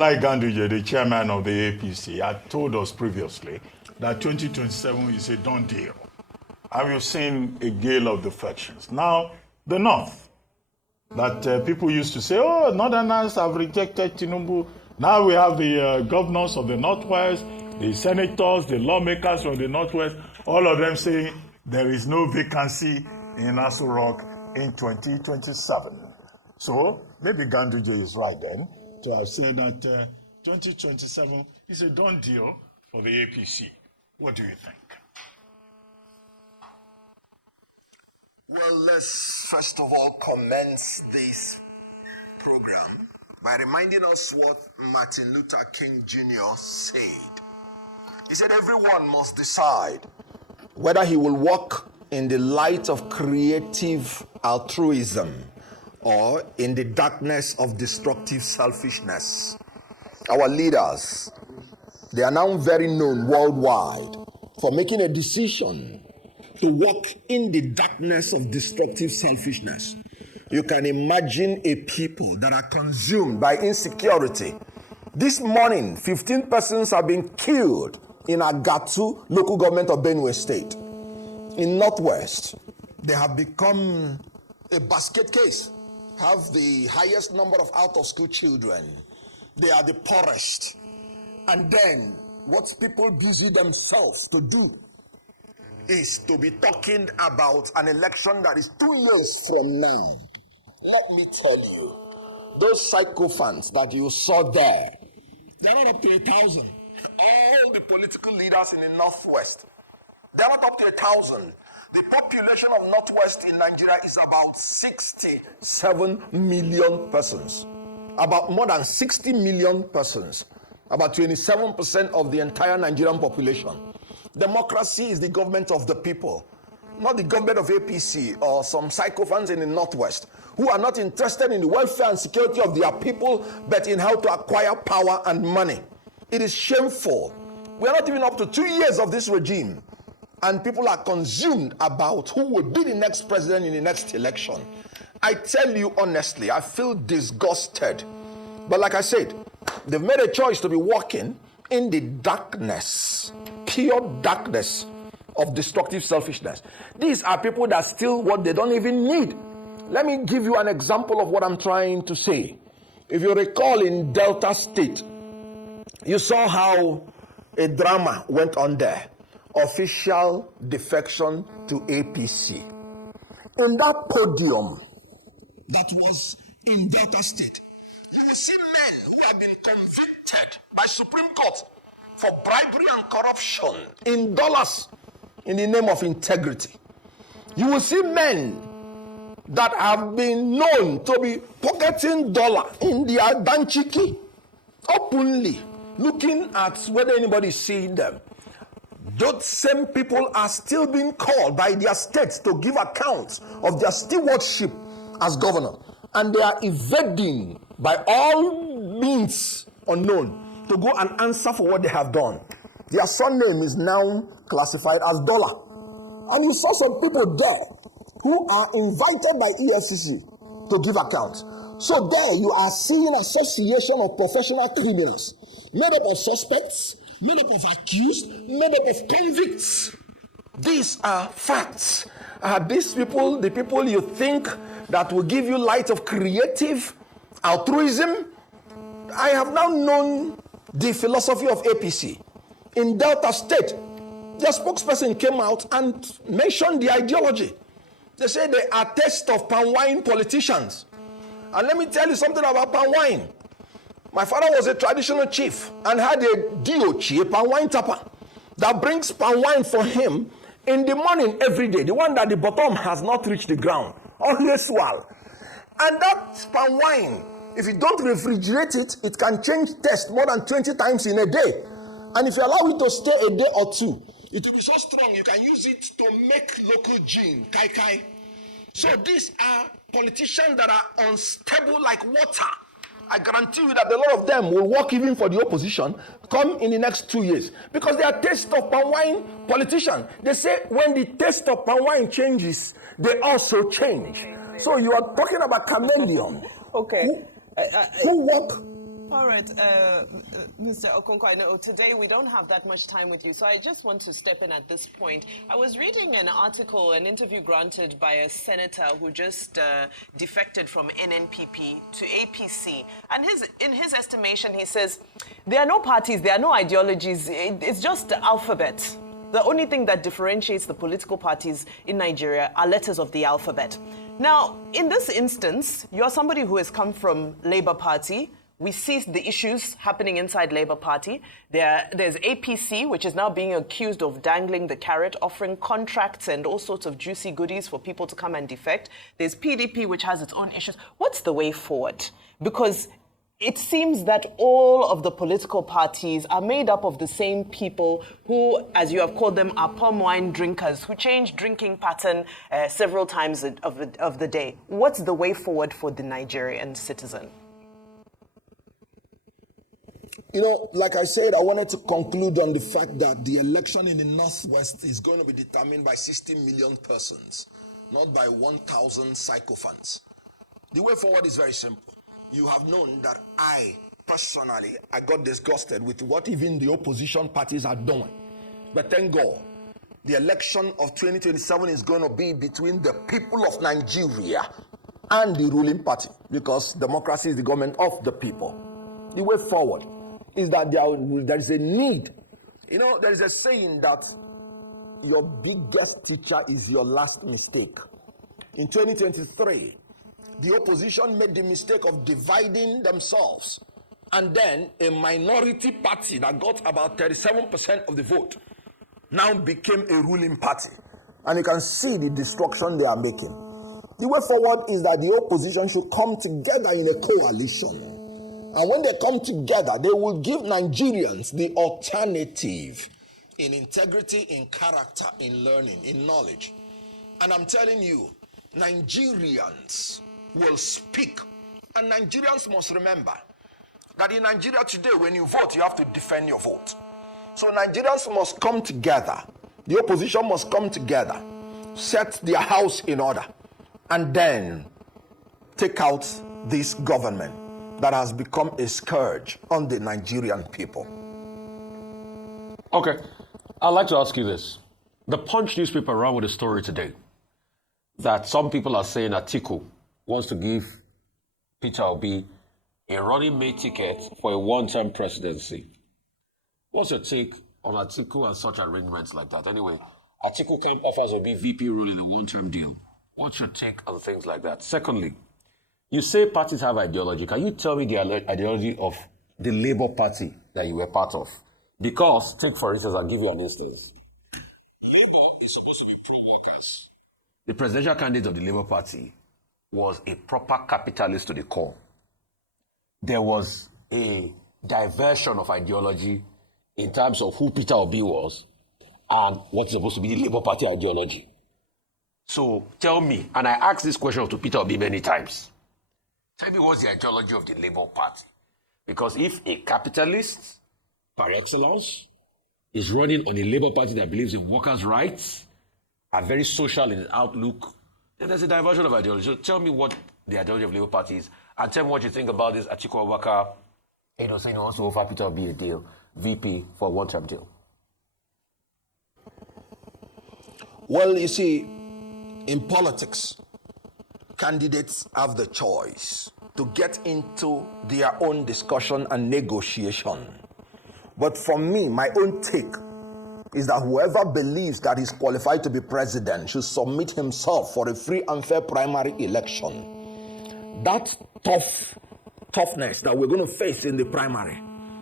Like Ganduje, the chairman of the APC, had told us previously that 2027 is a done deal. Have you seen a gale of defections? Now, the North, that people used to say, oh, Northerners have rejected Tinubu. Now we have the governors of the Northwest, the senators, the lawmakers from the Northwest, all of them saying there is no vacancy in Aso Rock in 2027. So maybe Ganduje is right then to have said that 2027 is a done deal for the APC. What do you think? Well, let's first of all commence this program by reminding us what Martin Luther King Jr. said. He said everyone must decide whether he will walk in the light of creative altruism or in the darkness of destructive selfishness. Our leaders, they are now very known worldwide for making a decision to walk in the darkness of destructive selfishness. You can imagine a people that are consumed by insecurity. This morning, 15 persons have been killed in Agatu, local government of Benue State. In Northwest, they have become a basket case, have the highest number of out-of-school children. They are the poorest. And then, what people busy themselves to do is to be talking about an election that is 2 years from now. Let me tell you, those sycophants that you saw there, they're not up to 1,000. All the political leaders in the Northwest, they're not up to 1,000. The population of Northwest in Nigeria is about 67 million persons. About more than 60 million persons. About 27% of the entire Nigerian population. Democracy is the government of the people, not the government of APC or some sycophants in the Northwest who are not interested in the welfare and security of their people, but in how to acquire power and money. It is shameful. We are not even up to 2 years of this regime, and people are consumed about who will be the next president in the next election. I tell you honestly, I feel disgusted. But like I said, they've made a choice to be walking in the darkness, pure darkness of destructive selfishness. These are people that steal what they don't even need. Let me give you an example of what I'm trying to say. If you recall, in Delta State, you saw how a drama went on there. Official defection to APC. In that podium that was in Delta State, you will see men who have been convicted by Supreme Court for bribery and corruption in dollars in the name of integrity. You will see men that have been known to be pocketing dollar in their danchiki openly, looking at whether anybody is seeing them. Those same people are still being called by their states to give accounts of their stewardship as governor, and they are evading by all means unknown to go and answer for what they have done. Their surname is now classified as dollar. And you saw some people there who are invited by EFCC to give accounts. So there you are seeing association of professional criminals made up of suspects, made up of accused, made up of convicts. These are facts. Are these people the people you think that will give you light of creative altruism? I have now known the philosophy of APC. In Delta State, their spokesperson came out and mentioned the ideology. They say they are taste of palm wine politicians. And let me tell you something about palm wine. My father was a traditional chief and had a DOC, a palm wine tapper, that brings palm wine for him in the morning every day. The one that the bottom has not reached the ground. Always swell. And that palm wine, if you don't refrigerate it, it can change taste more than 20 times in a day. And if you allow it to stay a day or two, it will be so strong you can use it to make local gin, kai kai. So these are politicians that are unstable like water. I guarantee you that a lot of them will work even for the opposition come in the next 2 years because they are taste of palm wine politicians. They say when the taste of palm wine changes, they also change. So you are talking about chameleon. Okay. Who work All right, Mr. Okonkwo, I know today we don't have that much time with you, so I just want to step in at this point. I was reading an article, an interview granted by a senator who just defected from NNPP to APC, and in his estimation, he says, there are no parties, there are no ideologies, it's just the alphabet. The only thing that differentiates the political parties in Nigeria are letters of the alphabet. Now, in this instance, you're somebody who has come from Labour Party. We see the issues happening inside Labour Party. There's APC, which is now being accused of dangling the carrot, offering contracts and all sorts of juicy goodies for people to come and defect. There's PDP, which has its own issues. What's the way forward? Because it seems that all of the political parties are made up of the same people who, as you have called them, are palm wine drinkers, who change drinking pattern several times of the day. What's the way forward for the Nigerian citizen? You know, like I said, I wanted to conclude on the fact that the election in the Northwest is going to be determined by 60 million persons, not by 1,000 sycophants. The way forward is very simple. You have known that I got disgusted with what even the opposition parties are doing. But thank God, the election of 2027 is going to be between the people of Nigeria and the ruling party, because democracy is the government of the people. The way forward is that there is a need. You know, there is a saying that your biggest teacher is your last mistake. In 2023, the opposition made the mistake of dividing themselves, and then a minority party that got about 37% of the vote now became a ruling party, and you can see the destruction they are making. The way forward is that the opposition should come together in a coalition. And when they come together, they will give Nigerians the alternative in integrity, in character, in learning, in knowledge. And I'm telling you, Nigerians will speak. And Nigerians must remember that in Nigeria today, when you vote, you have to defend your vote. So Nigerians must come together. The opposition must come together, set their house in order, and then take out this government that has become a scourge on the Nigerian people. Okay, I'd like to ask you this. The Punch newspaper ran with a story today that some people are saying Atiku wants to give Peter Obi a running mate ticket for a one-term presidency. What's your take on Atiku and such arrangements like that? Anyway, Atiku camp offers Obi VP role in a one-term deal. What's your take on things like that? Secondly, you say parties have ideology. Can you tell me the ideology of the Labour Party that you were part of? Because, take for instance, I'll give you an instance. Labour is supposed to be pro-workers. The presidential candidate of the Labour Party was a proper capitalist to the core. There was a diversion of ideology in terms of who Peter Obi was and what's supposed to be the Labour Party ideology. So tell me, and I asked this question to Peter Obi many times, tell me what's the ideology of the Labour Party? Because if a capitalist, par excellence, is running on a Labour Party that believes in workers' rights, are very social in its outlook, then there's a diversion of ideology. So tell me what the ideology of the Labour Party is, and tell me what you think about this Atiku Abubakar, saying he wants to offer Peter Obi a deal, VP, for a one-term deal. Well, you see, in politics, candidates have the choice to get into their own discussion and negotiation. But for me, my own take is that whoever believes that he's qualified to be president should submit himself for a free and fair primary election. That toughness that we're going to face in the primary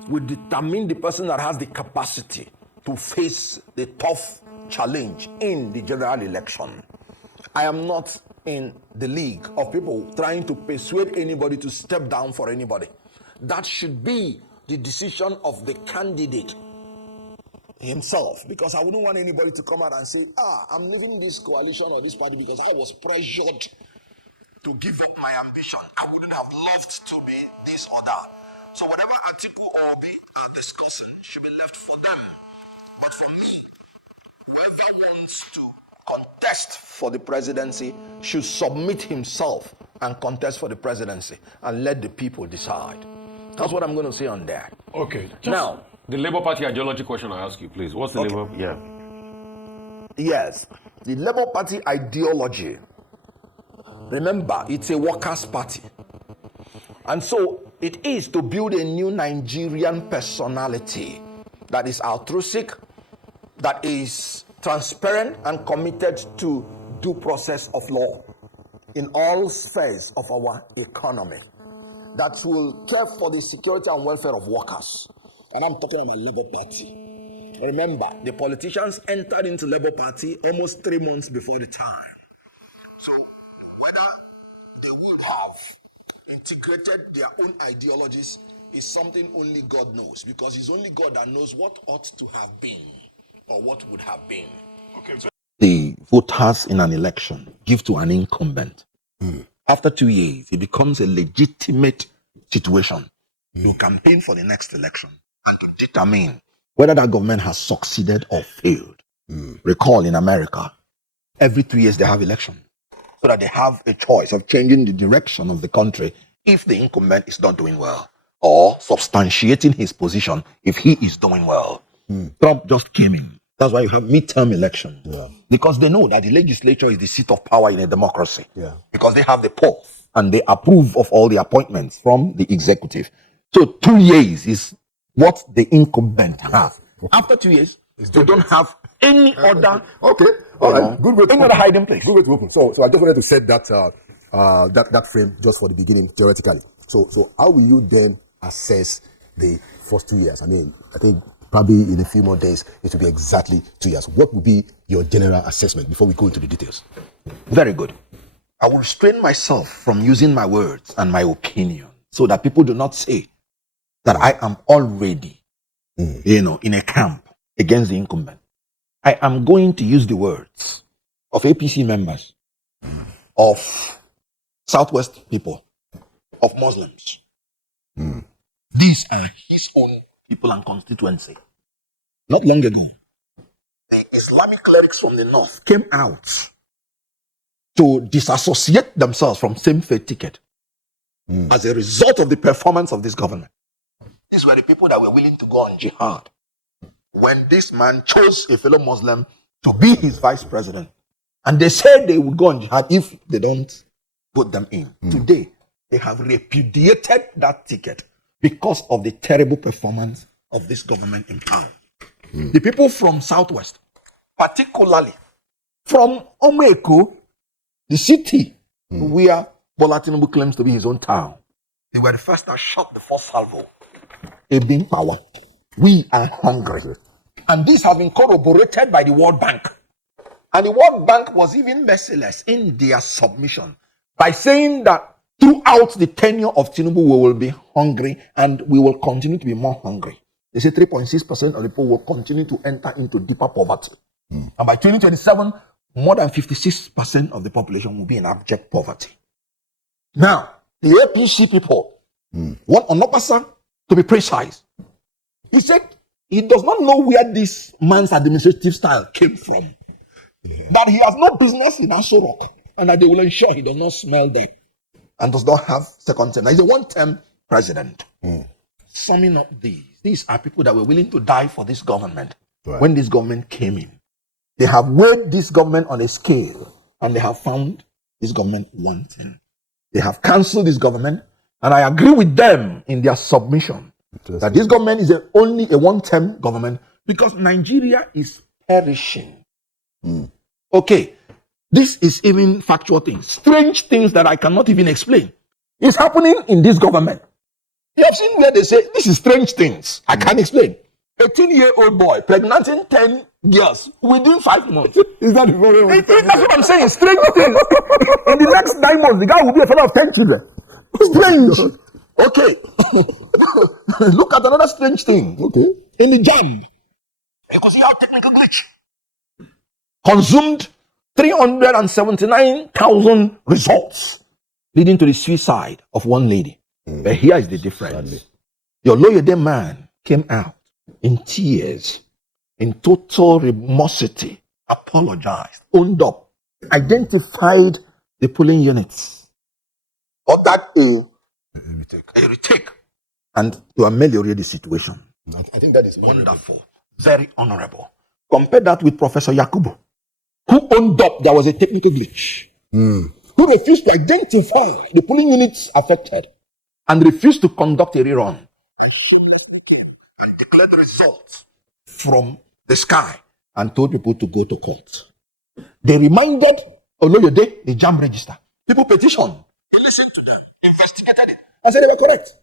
will determine the person that has the capacity to face the tough challenge in the general election. I am not in the league of people trying to persuade anybody to step down for anybody. That should be the decision of the candidate himself, because I wouldn't want anybody to come out and say, I'm leaving this coalition or this party because I was pressured to give up my ambition. I wouldn't have loved to be this or that. So whatever Atiku or Obi are discussing should be left for them. But for me, whoever wants to contest for the presidency should submit himself and contest for the presidency and let the people decide. That's what I'm going to say on that. Okay. Now, the Labour Party ideology question I ask you, please. What's the Labour? Yeah. yes, the Labour Party ideology, remember, it's a workers' party. And so it is to build a new Nigerian personality that is altruistic, that is transparent and committed to due process of law in all spheres of our economy, that will care for the security and welfare of workers. And I'm talking about Labour Party. Remember, the politicians entered into Labour Party almost 3 months before the time. So whether they will have integrated their own ideologies is something only God knows, because it's only God that knows what ought to have been or what would have been. Okay. So The voters in an election give to an incumbent. After 2 years, it becomes a legitimate situation to campaign for the next election and to determine whether that government has succeeded or failed. Recall in America, every 3 years they have election, so that they have a choice of changing the direction of the country if the incumbent is not doing well, or substantiating his position if he is doing well. Trump just came in. That's why you have midterm elections. Because they know that the legislature is the seat of power in a democracy. Because they have the pulse and they approve of all the appointments from the executive. So 2 years is what the incumbent has. After 2 years, they don't have any other. Okay, all right. Good way to any other hiding place. Good way to open. So I just wanted to set that that frame just for the beginning, theoretically. So how will you then assess the first 2 years? I mean, I think probably in a few more days it will be exactly 2 years. What would be your general assessment before we go into the details? Very good. I will restrain myself from using my words and my opinion so that people do not say that I am already, in a camp against the incumbent. I am going to use the words of APC members, of Southwest people, of Muslims. These are his own people and constituency. Not long ago, the Islamic clerics from the north came out to disassociate themselves from same faith ticket as a result of the performance of this government. These were the people that were willing to go on jihad when this man chose a fellow Muslim to be his vice president. And they said they would go on jihad if they don't put them in. Today, they have repudiated that ticket because of the terrible performance of this government in power. The people from Southwest, particularly from Omeko, the city where Bola Tinubu claims to be his own town, they were the first that shot the first salvo. A being power. We are hungry. And this has been corroborated by the World Bank. And the World Bank was even merciless in their submission by saying that throughout the tenure of Tinubu, we will be hungry and we will continue to be more hungry. They say 3.6% of the people will continue to enter into deeper poverty. And by 2027, more than 56% of the population will be in abject poverty. Now, the APC people want Onopasa to be precise. He said he does not know where this man's administrative style came from. That he has no business in Aso Rock and that they will ensure he does not smell them and does not have second term. Now, he's a one-term president. Summing up these are people that were willing to die for this government when this government came in. They have weighed this government on a scale and they have found this government wanting. They have cancelled this government, and I agree with them in their submission that this government is only a one-term government because Nigeria is perishing. Okay, this is even factual things, strange things that I cannot even explain. It's happening in this government. You have seen where they say, this is strange things. I can't explain. 18-year-old boy pregnanting 10 girls within 5 months. Is that the problem? That's what I'm saying. Strange things. In the next 9 months, the guy will be a father of 10 children. Strange. Okay. Look at another strange thing. Okay. In the jam, you can see how technical glitch consumed 379,000 results, leading to the suicide of one lady. But here is the difference. Sadly. Your lawyer, the man, came out in tears, in total remorse, apologized, owned up, identified the polling units. But that a retake. and to ameliorate the situation. I think that is Wonderful. Very honorable. Compare that with Professor Yakubu, who owned up there was a technical glitch, who refused to identify the polling units affected and refused to conduct a rerun. Declared results from the sky and told people to go to court. They reminded Oloyede the jam register. People petitioned. He listened to them, investigated it, and said they were correct.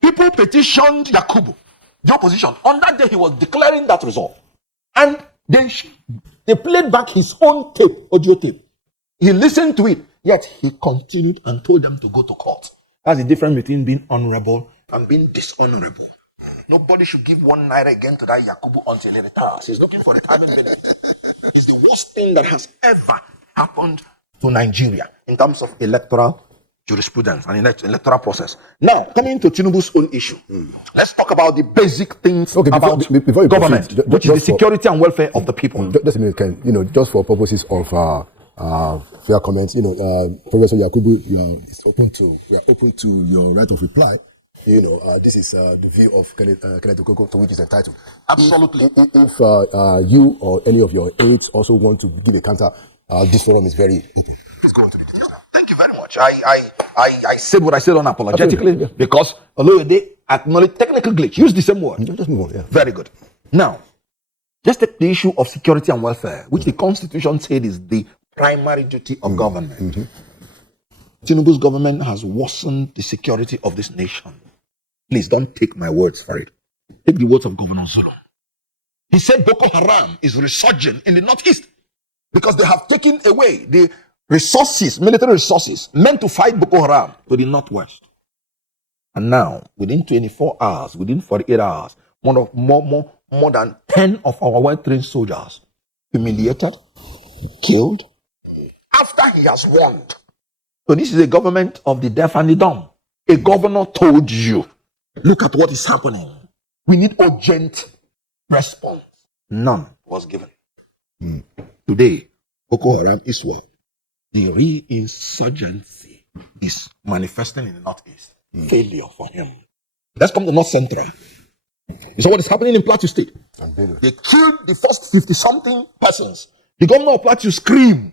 People petitioned Yakubu, the opposition. On that day, he was declaring that result. And they played back his own tape, audio tape. He listened to it, yet he continued and told them to go to court. That's the difference between being honorable and being dishonorable. Nobody should give 1 naira again to that Yakubu until he retires. He's looking for retirement benefit. It's the worst thing that has ever happened to Nigeria in terms of electoral jurisprudence and electoral process. Now, coming to Tinubu's own issue, let's talk about the basic things about before you government, proceed, which is the security and welfare of the people. Just a minute, Ken. Just for purposes of fair comments, Professor Yakubu, we are open to your right of reply. This is the view of Kenneth Okonkwo, to which is entitled. Absolutely. If you or any of your aides also want to give a counter, this forum is very open. It's going to be the Thank you very much. I said what I said unapologetically, Yeah. because although they acknowledge technical glitch, use the same word. Just move on. Yeah. Very good. Now, let's take the issue of security and welfare, which the Constitution said is the primary duty of government. Tinubu's government has worsened the security of this nation. Please don't take my words for it. Take the words of Governor Zulu. He said Boko Haram is resurging in the northeast because they have taken away the resources, military resources, meant to fight Boko Haram to the northwest. And now, within 24 hours, within 48 hours, more than 10 of our well-trained soldiers humiliated, killed, after he has warned. So this is a government of the deaf and the dumb. A governor told you, look at what is happening. We need urgent response. None was given. Today, Boko Haram is what? The reinsurgency is manifesting in the northeast. Failure for him. Let's come to North Central. You saw what is happening in Plateau State. They killed the first 50-something persons. The governor of Plateau screamed.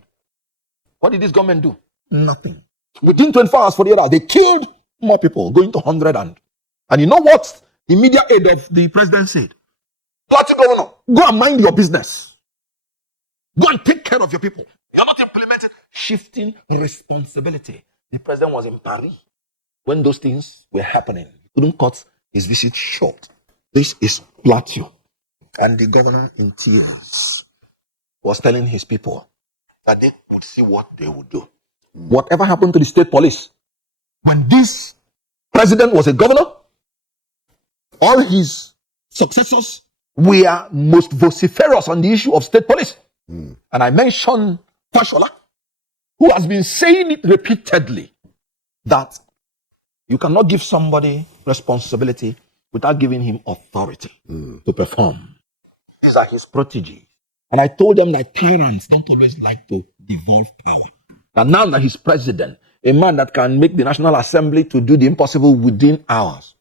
What did this government do? Nothing. Within 24 hours, 48 hours, they killed more people, going to 100. And you know what the media aide of the president said? Plateau governor, go and mind your business. Go and take care of your people. You are not implementing shifting responsibility. The president was in Paris when those things were happening. He couldn't cut his visit short. This is Plateau. And the governor in tears was telling his people that they would see what they would do. Whatever happened to the state police? When this president was a governor, all his successors were most vociferous on the issue of state police. And I mentioned Fashola, who has been saying it repeatedly, that you cannot give somebody responsibility without giving him authority to perform. These are his proteges. And I told them that tyrants don't always like to devolve power. And now that he's president, a man that can make the National Assembly to do the impossible within hours,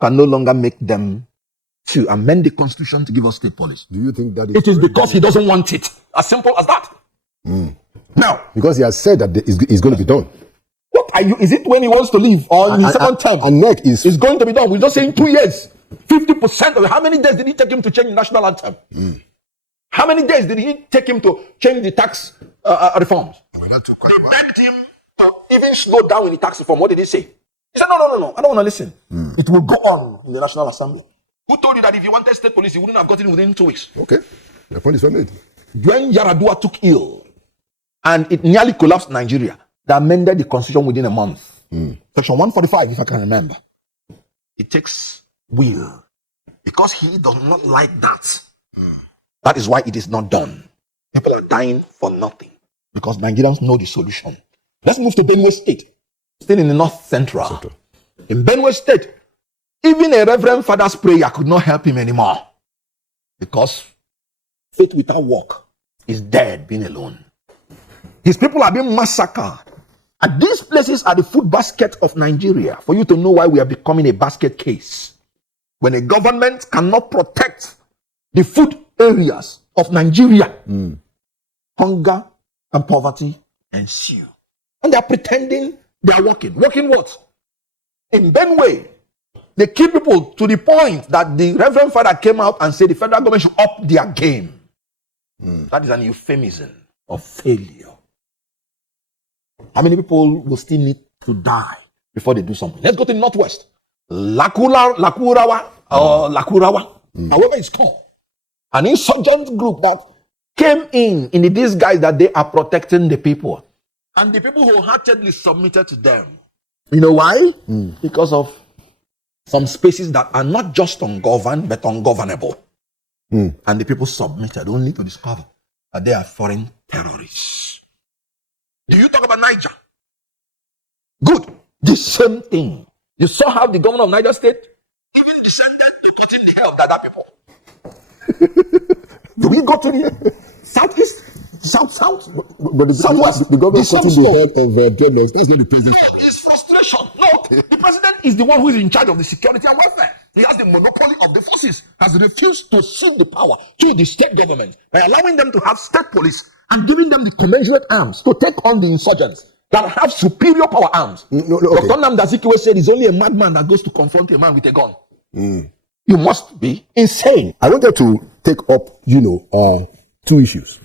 can no longer make them to amend the Constitution to give us state police. Do you think that is... It is because he doesn't want it. As simple as that. Now, because he has said that it's going to be done. what are you? Is it when he wants to leave or in his second term? And next is... It's going to be done. We're just saying 2 years. 50% of it. How many days did it take him to change the national anthem? How many days did it take him to change the tax reforms? They begged him to even slow down in the tax reform. What did he say? He said, no. I don't want to listen. It will go on in the National Assembly. Who told you that if you wanted state police, you wouldn't have gotten it within 2 weeks? Okay. The point is well made. When Yaradua took ill and it nearly collapsed Nigeria, they amended the constitution within a month. Section 145, if I can remember. It takes will. Because he does not like that. That is why it is not done. People are dying for nothing. Because Nigerians know the solution. Let's move to Benue State. Still in the North Central. In Benue State, even a reverend father's prayer could not help him anymore. Because faith without work is dead, being alone. His people are being massacred. And these places are the food basket of Nigeria, for you to know why we are becoming a basket case. When a government cannot protect the food areas of Nigeria, hunger and poverty ensue. And they are pretending they are working. Working what? In Benue, they kill people to the point that the Reverend Father came out and said the federal government should up their game. That is an euphemism of failure. How many people will still need to die before they do something? Let's go to the northwest. Lakurawa, however it's called. An insurgent group that came in the disguise that they are protecting the people. And the people wholeheartedly submitted to them. You know why? Because of some spaces that are not just ungoverned, but ungovernable. And the people submitted only to discover that they are foreign terrorists. Do you talk about Niger? Good. The same thing. You saw how the governor of Niger State even descended to putting the help that people. Do we go to the southeast? South? But the Southwest. the government The cutting the head of dreadlocks. That's not the president. No, it's frustration. No, the president is the one who is in charge of the security and welfare. He has the monopoly of the forces, has refused to cede the power to the state government by allowing them to have state police and giving them the commensurate arms to take on the insurgents that have superior power arms. Okay. Dr. Nnamdi said it's only a madman that goes to confront a man with a gun. You must be insane. I wanted to take up, two issues.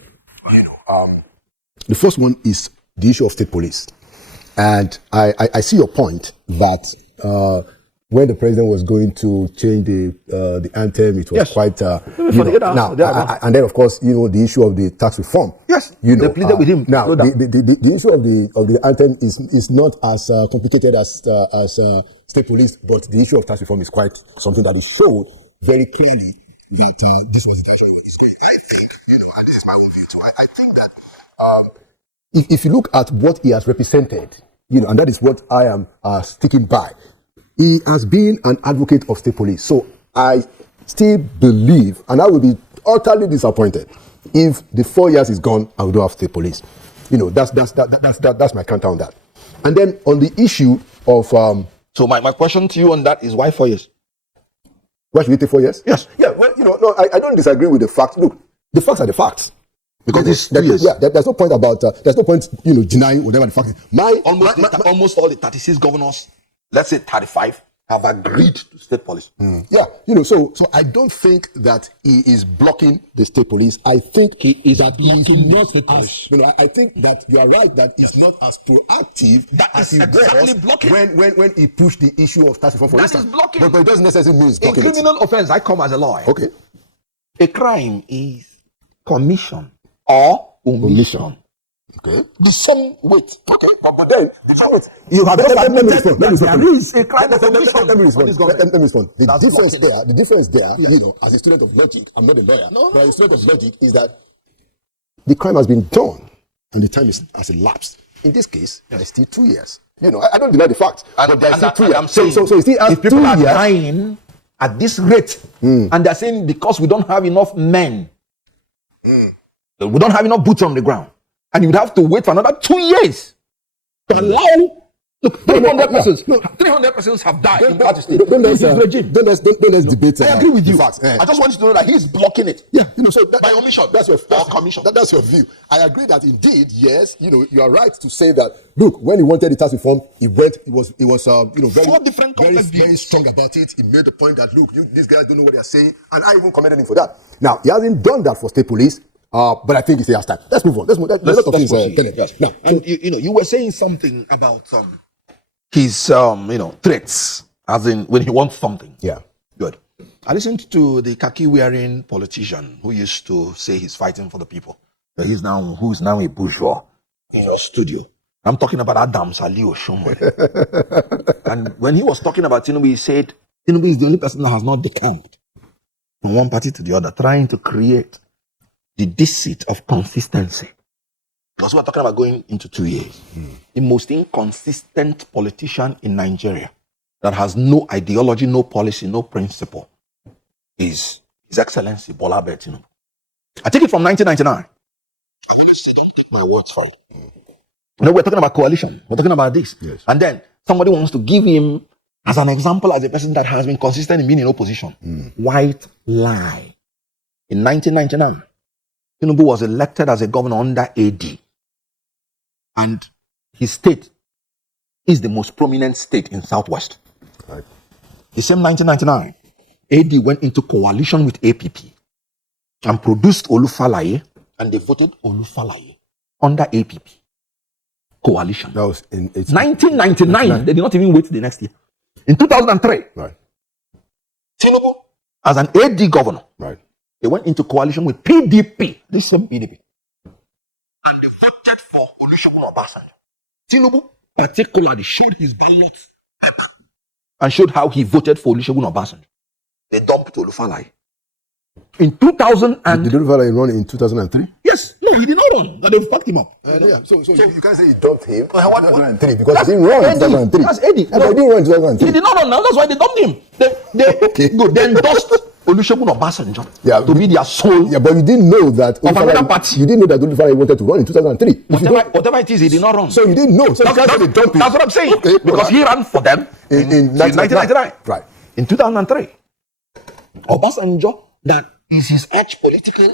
The first one is the issue of state police. And I see your point that when the president was going to change the anthem, it was quite and then of course the issue of the tax reform. Yes, they pleaded with him. Now the issue of the anthem is not as complicated as state police, but the issue of tax reform is quite something that is shown very clearly that this was the issue of the state. I think and this is my own view too. I think that if you look at what he has represented, and that is what I am sticking by. He has been an advocate of state police. So I still believe, and I will be utterly disappointed if the 4 years is gone and we don't have state police. That's my counter on that. And then on the issue of So my question to you on that is why 4 years? Why should we take 4 years? Yes. Yeah, well, I don't disagree with the facts. Look, the facts are the facts. Because there's no point about denying whatever the fact is. Almost all the 36 governors, let's say 35, have agreed to state police. Yeah, so I don't think that he is blocking the state police. I think he is blocking not state police. I think that you are right that he's not as proactive as he was blocking. when he pushed the issue of tax reform, for instance. Is blocking. But it doesn't necessarily mean it's blocking. A criminal offense, I come as a lawyer. Okay. A crime is commission or omission. Okay. The same weight. Okay. But then, you have Let me respond. there is a crime of omission. Let me respond. The difference there, Yes. as a student of logic, I'm not a lawyer, but as a student of logic, is that the crime has been done and the time has elapsed. In this case, there's still 2 years. I don't deny the fact, but there's still 2 years. I'm saying, so it still has if people 2 are years. dying at this rate, and they're saying because we don't have enough men, we don't have enough boots on the ground, and you would have to wait for another 2 years to allow. Look, 300 persons. 300 persons have died in Plateau State. Don't let's debate. I agree with you. Facts. I just want you to know that he's blocking it. Yeah, so by omission. That's your commission. That's your view. I agree that indeed, yes, you are right to say that. Look, when he wanted the tax reform, he was very, Four different very strong about it. He made the point that look, these guys don't know what they are saying, and I even commended him for that. Now he hasn't done that for state police. But I think it's has time. Let's move on. Let's proceed. Yes. Now, and you were saying something about his threats, as in when he wants something. Yeah. Good. I listened to the khaki wearing politician who used to say he's fighting for the people. But who's now a bourgeois in your studio. I'm talking about Adam Salih Oshomole. And when he was talking about Tinubu, he said Tinubu is the only person that has not decamped from one party to the other, trying to create the deceit of consistency. Because we're talking about going into 2 years. The most inconsistent politician in Nigeria that has no ideology, no policy, no principle is His Excellency Bola Ahmed Tinubu. I take it from 1999. I always say, don't take my words for it. No, we're talking about coalition. We're talking about this. Yes. And then somebody wants to give him as an example as a person that has been consistent in being in opposition. White lie. In 1999, Tinubu was elected as a governor under AD. And his state is the most prominent state in Southwest. Right. The same 1999, AD went into coalition with APP and produced Olufalaye, and they voted Olufalaye under APP. Coalition. That was in 1999, they did not even wait the next year. In 2003, right. Tinubu, as an AD governor, Right. they went into coalition with PDP, this same PDP. And they voted for Olusegun Obasanjo. Tinubu particularly showed his ballot paper and showed how he voted for Olusegun Obasanjo. They dumped Olufalaye. In 2000 and... Did Olufalaye run in 2003? Yes. No, he did not run. That they fucked him up. Yeah. So you can't say you dumped him in what? 2003 because he didn't run in 2003. That's Eddie. But he didn't run in 2003. He did not run now. That's why they dumped him. They endorsed Olusegun Obasanjo to be their sole. Yeah, but you didn't know that another party. You didn't know that Olufalaye wanted to run in 2003. Whatever it is, he did not run. So you didn't know. So that's what I'm saying. Okay, because he ran for them in 1999. Right. In 2003, Obasanjo, that is his edge political,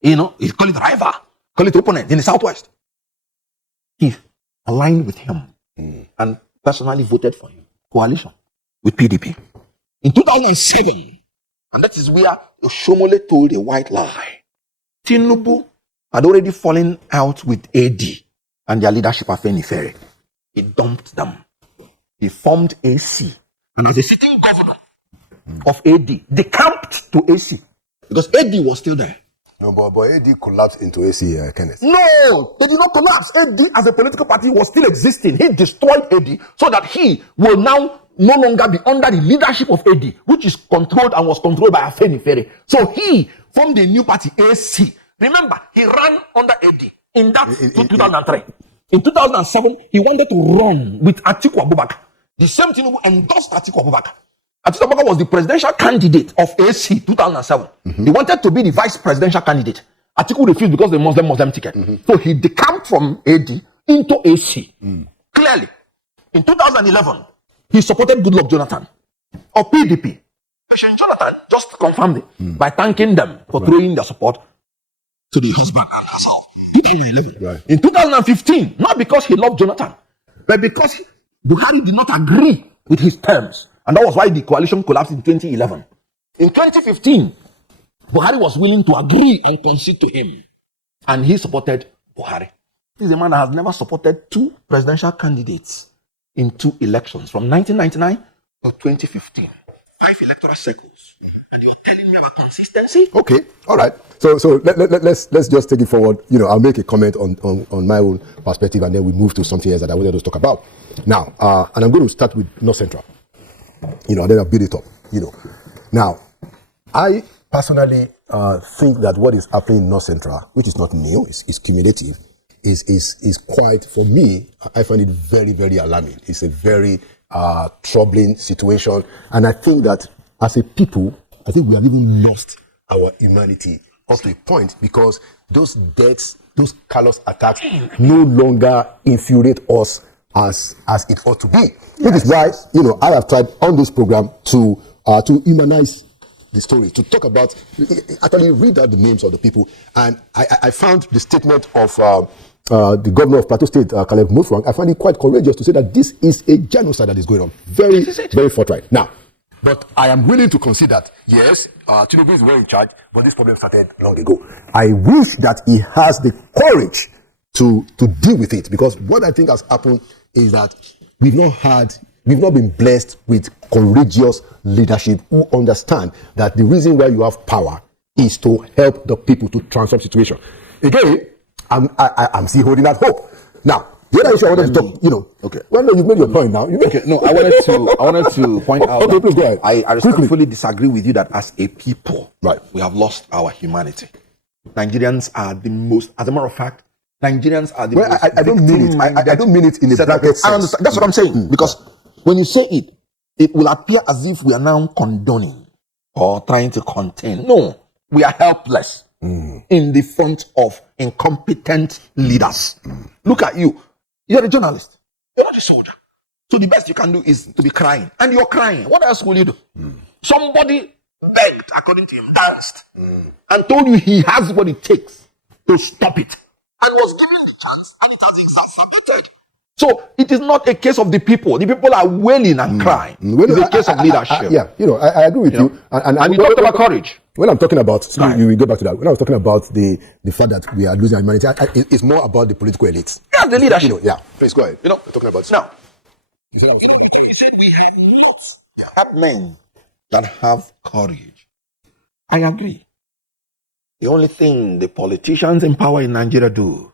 he call it rival, call it opponent in the Southwest. He aligned with him and personally voted for him. Coalition with PDP. In 2007, and that is where Oshomole told a white lie. Tinubu had already fallen out with AD and their leadership at Fenifere. He dumped them. He formed AC. And as a sitting governor of AD, decamped to AC. Because AD was still there. No, but AD collapsed into AC, Kenneth. No, they did not collapse. AD as a political party was still existing. He destroyed AD so that he will now no longer be under the leadership of AD, which is controlled and was controlled by Afenifere. So he formed a new party, AC. Remember, he ran under AD in 2003. In 2007, he wanted to run with Atiku Abubakar. The same Tinubu endorsed Atiku Abubakar. Atiku Abubakar was the presidential candidate of AC 2007. He wanted to be the vice presidential candidate. Atiku refused because of the Muslim ticket. So he decamped from AD into AC. Clearly, in 2011, he supported Goodluck Jonathan of PDP. President Jonathan just confirmed it by thanking them for throwing their support to the husband and herself. 2011. Right. In 2015, not because he loved Jonathan, but because Buhari did not agree with his terms. And that was why the coalition collapsed in 2011. In 2015, Buhari was willing to agree and concede to him. And he supported Buhari. This is a man that has never supported two presidential candidates in two elections from 1999 to 2015. 5 electoral cycles. And you're telling me about consistency? Okay, all right. So let's just take it forward. I'll make a comment on my own perspective, and then we move to something else that I wanted to talk about. Now, and I'm going to start with North Central. And then I'll build it up. Now, I personally think that what is happening in North Central, which is not new, is cumulative, is quite, for me, I find it very, very alarming. It's a very troubling situation, and I think that as a people, I think we have even lost our humanity up to a point, because those deaths, those callous attacks no longer infuriate us as it ought to be. Which is why, I have tried on this program to humanize the story, to talk about, actually read out the names of the people. And I found the statement of the governor of Plateau State, Caleb Mutfwang. I find it quite courageous to say that this is a genocide that is going on. Very, very forthright. Now, but I am willing to concede that, yes, Tinubu is well in charge, but this problem started long ago. I wish that he has the courage to deal with it, because what I think has happened is that we've not been blessed with courageous leadership who understand that the reason why you have power is to help the people to transform situation. Again, I'm still holding that hope. Now, the other issue I wanted to talk, Okay. Well, no, you've made your point now. Okay, no, I wanted to point out. Okay, please go ahead. I respectfully disagree with you that as a people, right, we have lost our humanity. Nigerians are the most, as a matter of fact, Nigerians are the most. I don't mean it. I don't mean it in a blanket sense. I understand. That's what I'm saying. Because when you say it, it will appear as if we are now condoning or trying to contain. No, we are helpless in the front of incompetent leaders. Look at you. You're a journalist. You're not a soldier. So the best you can do is to be crying. And you're crying. What else will you do? Somebody begged, according to him, danced, and told you he has what it takes to stop it. And was given the chance, and it has exacerbated. So it is not a case of the people. The people are wailing and crying. It's a case of leadership. I agree with you. And you talked about courage. When I'm talking about, you will go back to that. When I was talking about the fact that we are losing our humanity, it's more about the political elites. Yeah, the leadership. Please go ahead. We're talking about now. You said we have men that have courage. I agree. The only thing the politicians in power in Nigeria do,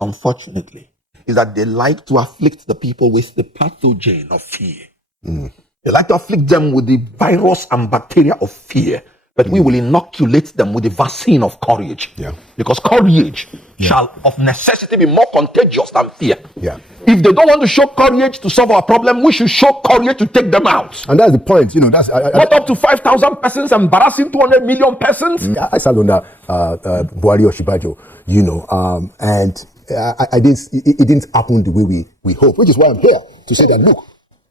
unfortunately, is that they like to afflict the people with the pathogen of fear. They like to afflict them with the virus and bacteria of fear. But we will inoculate them with the vaccine of courage. Because courage shall of necessity be more contagious than fear. If they don't want to show courage to solve our problem, we should show courage to take them out. And that's the point. That's not up to 5,000 persons, embarrassing 200 million persons. I served under Buhari or Shibajo, and it didn't happen the way we hope, which is why I'm here to say that, look,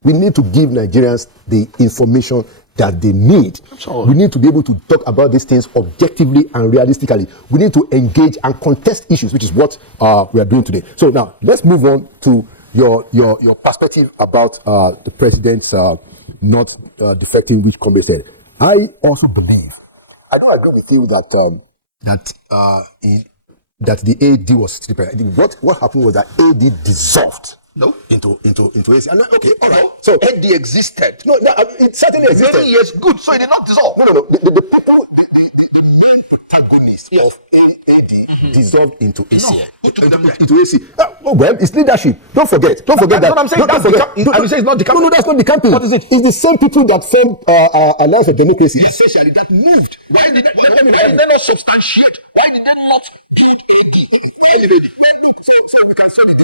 we need to give Nigerians the information that they need. We need to be able to talk about these things objectively and realistically. We need to engage and contest issues, which is what we are doing today. So now let's move on to your perspective about the president's not defecting, which Combe said. I also believe, I don't agree with you that the AD was stripped. I think what happened was that AD dissolved. No. Into AC. Okay, all right. No. So AD existed. No, it certainly existed. Many years, good. So it did not dissolve. No. The people, the main protagonists of AD dissolved into AC. Into AC. Well, it's leadership. Don't forget that. That's what I'm saying. And you say it's not decamping. No, that's not decamping. What is it? It's the same people that formed Alliance for Democracy, essentially, that moved. Why did they not substantiate? Why did they not keep AD? So we can solve it.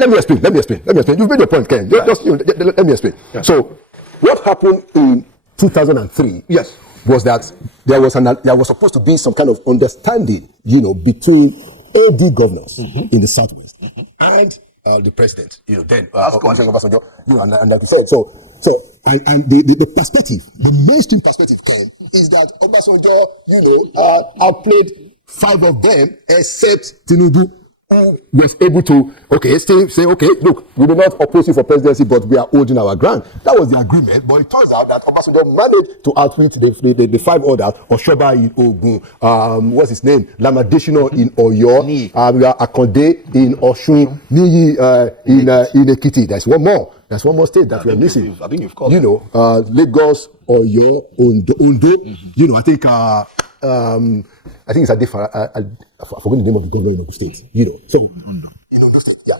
Let me explain. You've made your point, Ken. Just let me explain. Yeah. So, what happened in 2003? Yes, was that there was supposed to be some kind of understanding, between AD governors in the Southwest and the president. Then Obasanjo, and like you said, so the perspective, the mainstream perspective, Ken, is that Obasanjo, outplayed 5 of them except Tinubu. Was able to say, look, we will not oppose you for presidency, but we are holding our ground. That was the agreement. But it turns out that Obasanjo managed to outwit the 5 others. Oshoba in Ogun, what's his name? Lamadeshino in Oyo, Akonde in Oshun, Niyi in Ekiti. There's one more state that we are missing. I think you've called Lagos, Oyo, Ondo. I think it's a different. I forgot the name of the governor of the state.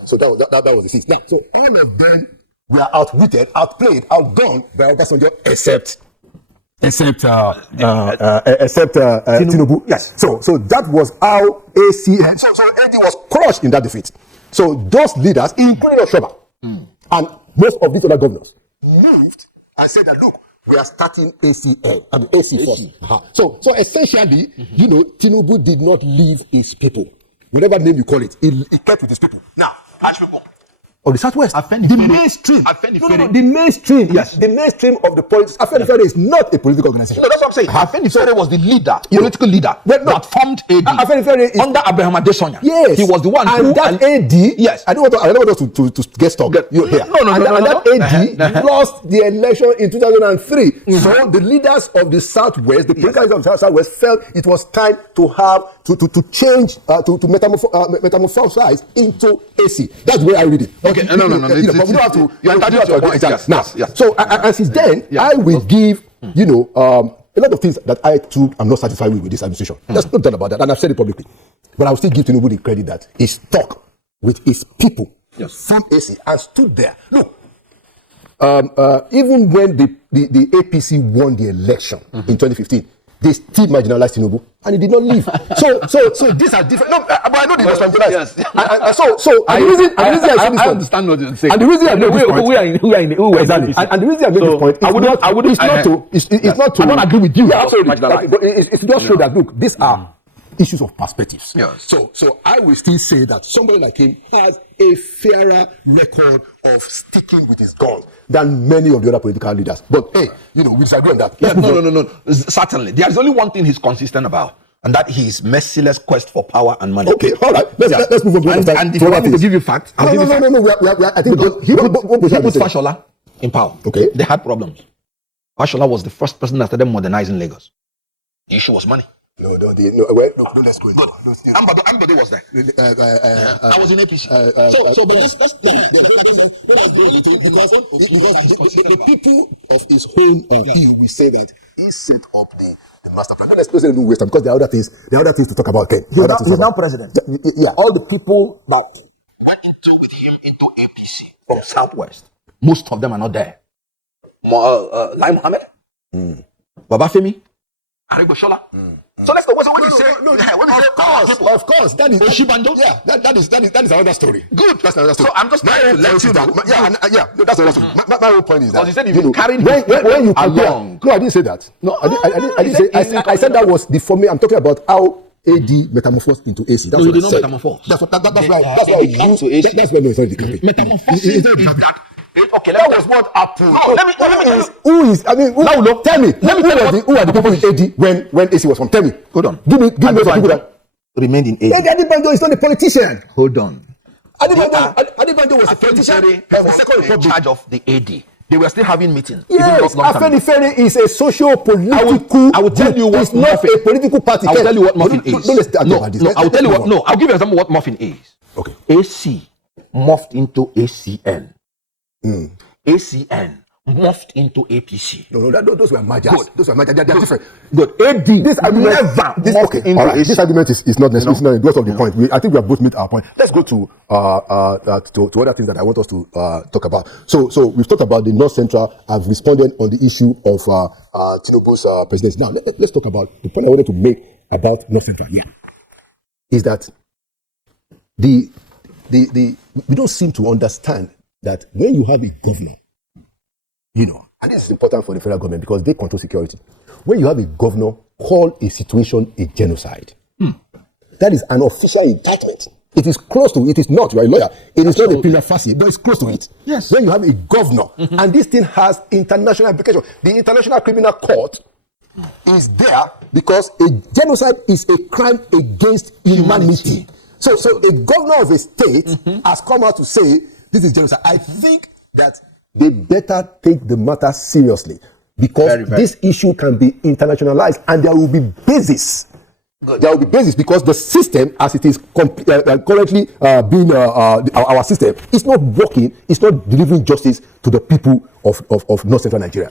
So that was the thing. Now, so all of them were outwitted, outplayed, outdone by Obasanjo, except Tinubu. Yes. So that was how ACN. So AD was crushed in that defeat. So those leaders, including Oshoba, and most of these other governors, moved and said that, look, we are starting ACN, AC first. So essentially, Tinubu did not leave his people. Whatever name you call it, he kept with his people. Now, catch people. Of the Southwest, the mainstream. The mainstream. Yes, the mainstream of the politics. Afenifere is not a political organization. No, that's what I'm saying. Afenifere was the leader, political leader that formed AD. Afenifere is under Abraham Adesanya. Yes, he was the one. And that AD. Yes, I don't want us to get stuck. No. And that AD lost the election in 2003. So the leaders of the Southwest, the political leaders of the Southwest, felt it was time to have to change to metamorphosize into AC. That's where I read it. Okay, no. But we don't have to. You entitled to your point. Yes. So, and since then, I will give, a lot of things that I too am not satisfied with this administration. There's no doubt about that, and I've said it publicly. But I will still give Tinubu the credit that he stuck with his people from AC and stood there. Look, even when the APC won the election in 2015, they still marginalized Tinubu, and he did not leave. So these are different. No, but I know they must marginalize. Yes. And the reason I say this point, understand what you're saying. And the reason I made this point, exactly. And the reason I made this point, it's not to. I don't agree with you. Absolutely. But it's just show that look, these are issues of perspectives. Yes. So I will still say that somebody like him has a fairer record of sticking with his gun than many of the other political leaders. But hey, we disagree on that. Yeah, no. Certainly. There is only one thing he's consistent about, and that his merciless quest for power and money. Okay, all right. Let's move on. And if you want me to give you facts, I'll give you facts. No. I think he put Fashola in power. Okay. They had problems. Fashola was the first person that started modernizing Lagos. The issue was money. No, let's go. Ambode was there. I was in APC. But that's because the people of his own he will say that he set up the master plan. Let's do waste time because there are other things to talk about. Okay. He's now president. Yeah. All the people that went with him into APC from Southwest, most of them are not there. Lai Mohammed, Babafemi, Arigboshola. So let's go. What do you say? Of course. That is Oshibanjo. Yeah, that is another story. Good. That's another story. So I'm just trying to let you know. That's another story. My whole point is that because he said you carried when you along. No, I didn't say that. No, I didn't say. I said that was the formula. I'm talking about how AD metamorphosed into AC. That's no, what you did I not said. metamorphose. That's why he came to AC. That's why no, it's not the campaign. Metamorphosis that. Okay, that was what happened. Tell me. Who are the people in AD when AC was from? Tell me. Hold on. Give me the people that remained in AD. Adebanjo is not a politician. Hold on. Adebanjo was a politician. In charge of the AD. They were still having meetings. Yes, Afenifere is a socio-political. I will tell you what. It's not a political party. I will tell you what muffin is. I'll tell you what. No, I'll give you an example what muffin is. Okay. AC morphed into ACN. ACN morphed into APC. No, those were mergers. Those were mergers. They're different. But AD this argument, this argument is not necessarily because of the point. I think we have both made our point. Let's go to other things that I want us to talk about. So we've talked about the North Central have responded on the issue of Tinubu's presidency. Now let's talk about the point I wanted to make about North Central. Yeah, is that we don't seem to understand that when you have a governor, and this is important for the federal government because they control security. When you have a governor call a situation a genocide, that is an official indictment. It is close to it. It is not. You are a lawyer. It is not a prima facie, but it's close to it. Yes. When you have a governor, and this thing has international implications. The International Criminal Court is there because a genocide is a crime against humanity. So a governor of a state has come out to say this is genocide. I think that they better take the matter seriously because this issue can be internationalized and there will be basis. There will be basis because the system, as it is currently being our system, is not working. It's not delivering justice to the people of North Central Nigeria.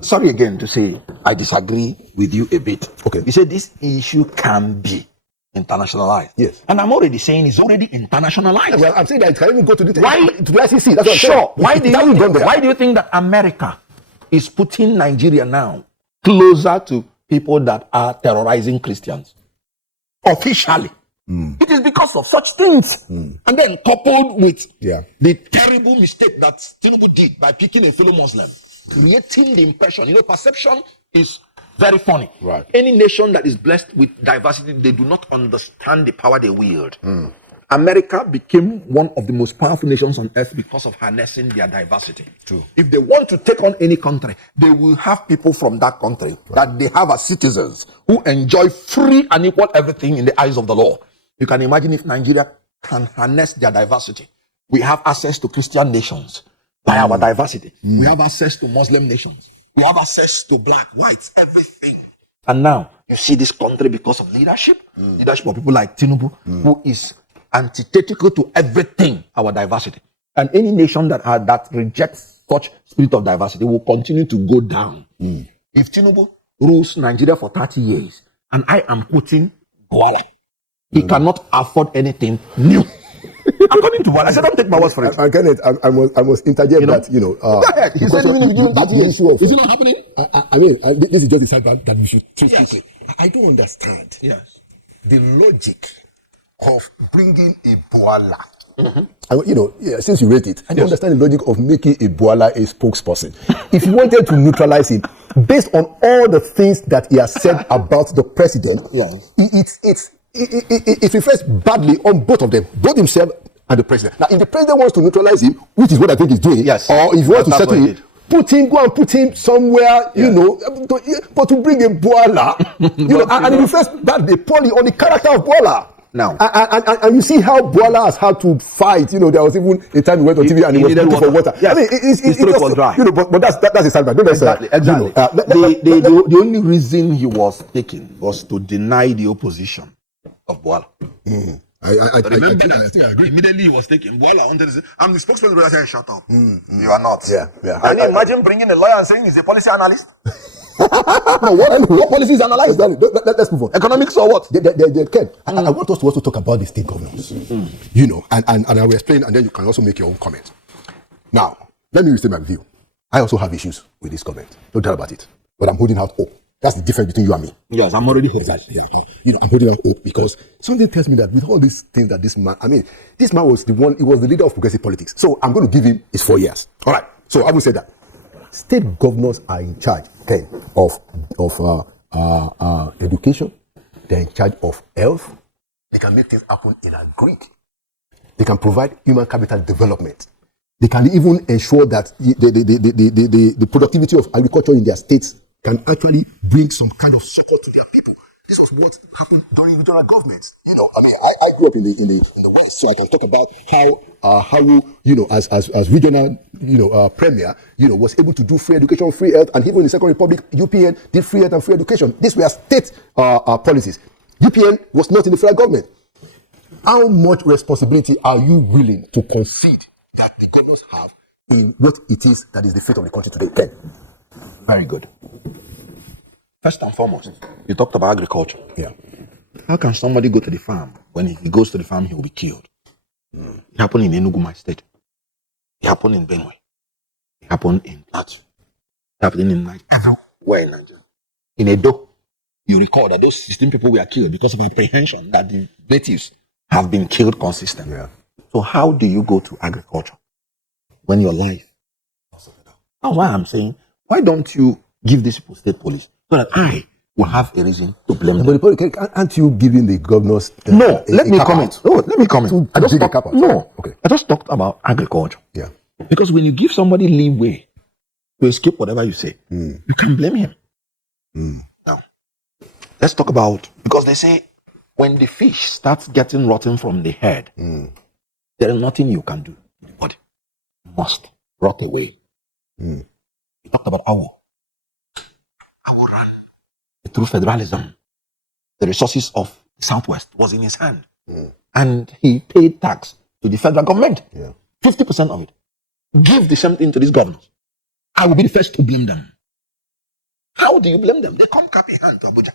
Sorry again to say I disagree with you a bit. Okay. You said this issue can be internationalized. Yes. And I'm already saying it's already internationalized. Well, I'm saying that it can even go to the ICC. That's what sure. I'm saying. Why do you think that America is putting Nigeria now closer to people that are terrorizing Christians? Officially. It is because of such things. And then coupled with the terrible mistake that Tinubu did by picking a fellow Muslim, creating the impression, perception is very funny. Right. Any nation that is blessed with diversity, they do not understand the power they wield. America became one of the most powerful nations on earth because of harnessing their diversity. True. If they want to take on any country, they will have people from that country that they have as citizens who enjoy free and equal everything in the eyes of the law. You can imagine if Nigeria can harness their diversity. We have access to Christian nations by our diversity. We have access to Muslim nations. We have access to black, whites, everything. And now, you see this country because of leadership of people like Tinubu, who is antithetical to everything, our diversity. And any nation that rejects such spirit of diversity will continue to go down. If Tinubu rules Nigeria for 30 years, and I am putting Boala, he cannot afford anything new. According to what I said, don't take my words for it. Kenneth, I must interject that, Go ahead. He said even if you give him 30 years, is it not happening? I mean, this is just the side that we should treat quickly. I don't understand the logic of bringing a Boala. Since you rate it, I don't understand the logic of making a Boala a spokesperson. If you wanted to neutralize him, based on all the things that he has said about the president, it reflects badly on both of them, both himself and the president. Now, if the president wants to neutralize him, which is what I think he's doing, Yes. or if he wants to settle him, go and put him somewhere, but to bring a Boala, and it reflects badly, poorly on the character of Boala. Now, and you see how Boala has had to fight. There was even a time he went on TV and he was looking for water. Yes. I mean, his throat was dry. But that's a side by. Exactly. The only reason he was taken was to deny the opposition of Boala. I remember that. I think I agree. Immediately he was taken. Boala wanted to say, I'm the spokesman. I said, shut up. You are not. Yeah. Can you imagine bringing a lawyer and saying he's a policy analyst? No, what policies analyze? Let's move on. Economics or what? Ken, I want us to also talk about the state governors. And I will explain, and then you can also make your own comment. Now, let me restate my view. I also have issues with this comment. Don't doubt about it. But I'm holding out hope. That's the difference between you and me. Yes, I'm already here. Exactly. Yeah. I'm holding out hope because something tells me that with all these things that this man was the one, he was the leader of progressive politics. So I'm going to give him his 4 years. All right. So having said that, state governors are in charge, Ken, of education. They're in charge of health. They can make things happen in a grid. They can provide human capital development. They can even ensure that the productivity of agriculture in their states can actually bring some kind of support to their people. This was what happened during regional governments. I grew up in the West, so I can talk about how as regional premier, was able to do free education, free health, and even in the Second Republic, UPN did free health and free education. These were state policies. UPN was not in the federal government. How much responsibility are you willing to concede that the governors have in what it is that is the fate of the country today? Ken? Very good. First and foremost, you talked about agriculture. Yeah. How can somebody go to the farm? When he goes to the farm, he will be killed. It happened in Enugu, my state. It happened in Benue. It happened in Plateau. It happened in Nigeria. Where in Nigeria? In Edo, you recall that those 16 people were killed because of apprehension that the natives have been killed consistently. Yeah. So how do you go to agriculture when your life? That's why I'm saying, why don't you give these people state police so that I will have a reason to blame them? But aren't you giving the governors? Let me comment. I just talked about agriculture. Yeah. Because when you give somebody leeway to escape whatever you say, you can blame him. Now, let's talk about, because they say when the fish starts getting rotten from the head, there is nothing you can do. The body must rot away. We talked about Awo ran through federalism. The resources of the Southwest was in his hand. And he paid tax to the federal government. 50% of it. Give the same thing to these governors. I will be the first to blame them. How do you blame them? They come cap in hand to Abuja.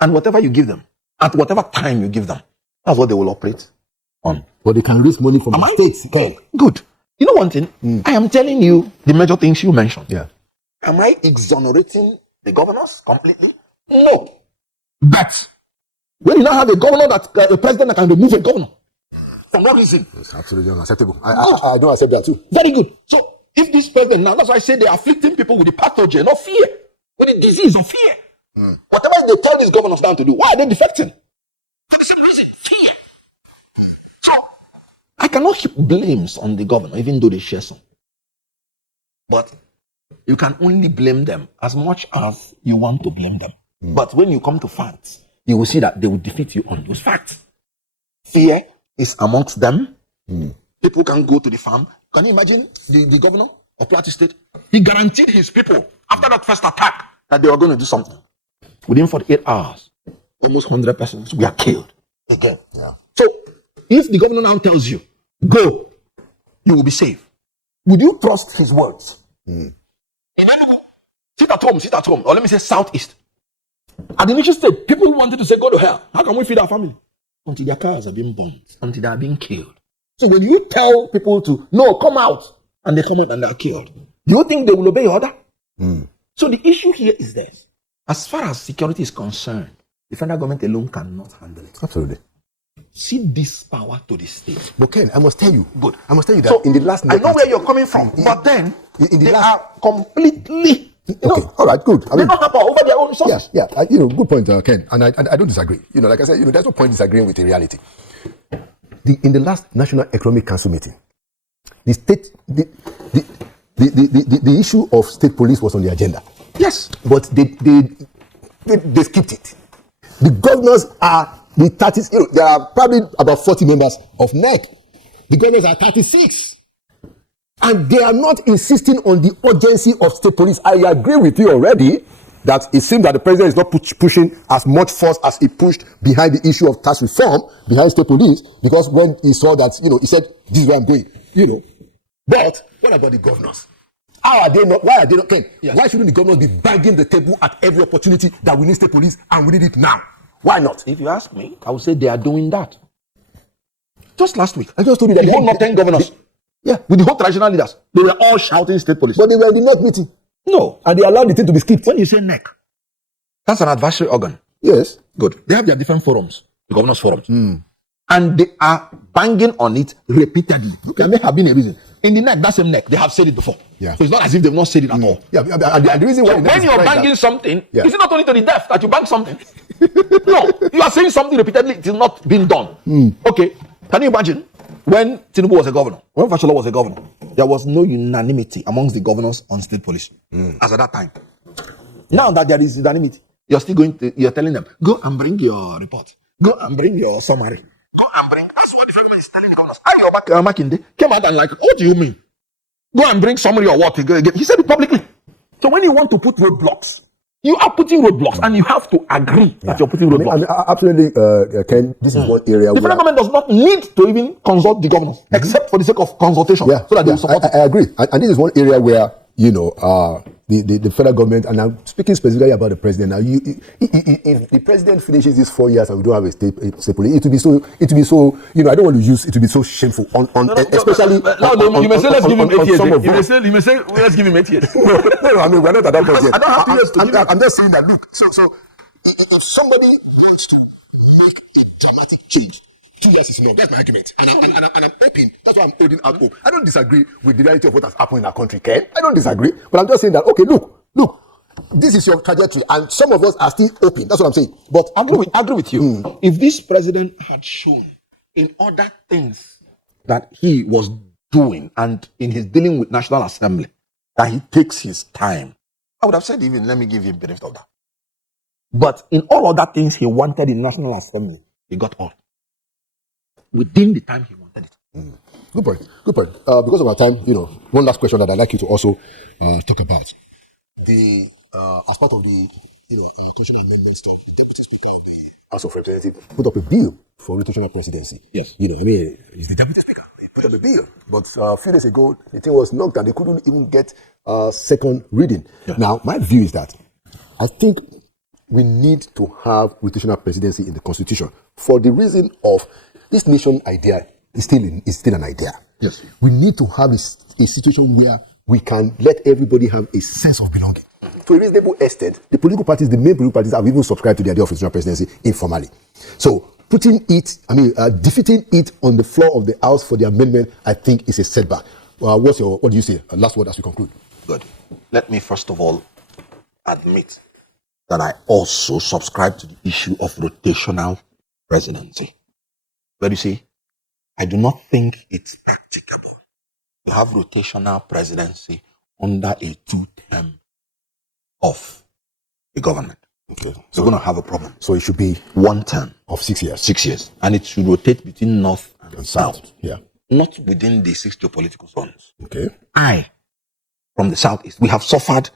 And whatever you give them, at whatever time you give them, that's what they will operate on. But they can raise money from the states. Okay. Good. You know one thing? I am telling you the major things you mentioned. Yeah. Am I exonerating the governors completely? No. But when you now have a governor a president that can remove a governor for no reason. It's absolutely unacceptable. I don't accept that too. Very good. So if this president now, that's why I say they're afflicting people with the pathogen of fear, with the disease of fear. Whatever they tell these governors down to do, why are they defecting? For the same reason, fear. So I cannot heap blames on the governor, even though they share some. But you can only blame them as much as you want to blame them. But when you come to facts, you will see that they will defeat you on those facts. Fear is amongst them. People can go to the farm. Can you imagine the governor of Plateau State? He guaranteed his people, after that first attack, that they were going to do something. Within 48 hours, almost 100 persons were killed again. Yeah. So, if the governor now tells you, go, you will be safe, would you trust his words? Sit at home, or let me say southeast. At the initial stage, people wanted to say, go to hell. How can we feed our family? Until their cars are being bombed, until they are being killed. So when you tell people to, no, come out, and they come out and they are killed, do you think they will obey your order? So the issue here is this. As far as security is concerned, the federal government alone cannot handle it. Absolutely. Cede this power to the state. But Ken, I must tell you. Good. I must tell you that so in the last... I know where you're coming from, but then they are completely Okay, all right, good. They don't happen over their own resources. Yeah, good point, Ken. And I don't disagree. Like I said, there's no point disagreeing with the reality. In the last National Economic Council meeting, the issue of state police was on the agenda. Yes. But they skipped it. The governors are the 30. There are probably about 40 members of NEC. The governors are 36. And they are not insisting on the urgency of state police. I agree with you already that it seems that the president is not pushing as much force as he pushed behind the issue of tax reform, behind state police, because when he saw that, he said, this is where I'm going, But what about the governors? How are they not? Why are they not? Ken, yes. Why shouldn't the governors be banging the table at every opportunity that we need state police and we need it now? Why not? If you ask me, I would say they are doing that. Just last week, I just told you that the whole Northern governors, with the whole traditional leaders, they were all shouting state police. But they were in the North meeting. No. And they allowed the thing to be skipped. When you say NEC, that's an advisory organ. Yes. Good. They have their different forums, the governors' forums. And they are banging on it repeatedly. There may have been a reason. In the NEC, that same NEC, they have said it before. Yeah. So it's not as if they've not said it at all. Yeah, and the reason why when you're banging something, is it not only to the deaf that you bang something? No, you are saying something repeatedly, it is not being done. Okay, can you imagine when Tinubu was a governor, when Fashola was a governor, there was no unanimity amongst the governors on state police as at that time. Now that there is unanimity, you're still you're telling them, go and bring your report, go and bring your summary, go and bring, that's what the government is telling the governors. Makinde came out and like, what do you mean? Go and bring summary or what? He said it publicly. So when you want to put roadblocks, you are putting roadblocks and you have to agree that you're putting roadblocks. Absolutely, Ken, this is one area the federal government does not need to even consult the governors, except for the sake of consultation, so that they will support it. I agree. And this is one area where, the federal government, and I'm speaking specifically about the president now, if the president finishes these 4 years and we don't have a state police, it will be so, I don't want to use it to be so shameful especially. You may say let's give him 8 years. You may say let's give him 8 years. No, I mean, we're not at that point yet. I don't have 2 years to give him. I'm just saying that, look, so if somebody wants to make a dramatic change, 2 years is enough. That's my argument. And I'm hoping. That's why I'm holding out hope. I don't disagree with the reality of what has happened in our country, Ken. I don't disagree. But I'm just saying that, okay, look, this is your trajectory. And some of us are still hoping. That's what I'm saying. But I agree with you. If this president had shown in other things that he was doing and in his dealing with National Assembly, that he takes his time, I would have said even, let me give him benefit of that. But in all other things he wanted in National Assembly, he got all. Within the time he wanted it. Good point. Because of our time, one last question that I'd like you to also talk about. As part of the constitutional amendment stuff, the Deputy Speaker of the House of Representatives put up a bill for rotational presidency. Yes. He's the Deputy Speaker. He put up a bill. But a few days ago, the thing was knocked and they couldn't even get a second reading. Yeah. Now, my view is that I think we need to have rotational presidency in the Constitution for the reason of this nation idea is still an idea. Yes. We need to have a situation where we can let everybody have a sense of belonging. To a reasonable extent, the main political parties have even subscribed to the idea of rotational presidency informally. So defeating it on the floor of the House for the amendment, I think is a setback. What do you say? Last word as we conclude. Good. Let me first of all admit that I also subscribe to the issue of rotational presidency. But you see, I do not think it's practicable to have rotational presidency under a 2-term of the government. Okay. So we're going to have a problem. So it should be 1 term of 6 years. 6 years. And it should rotate between North and South. Yeah. Not within the 6 geopolitical zones. Okay. From the Southeast, we have suffered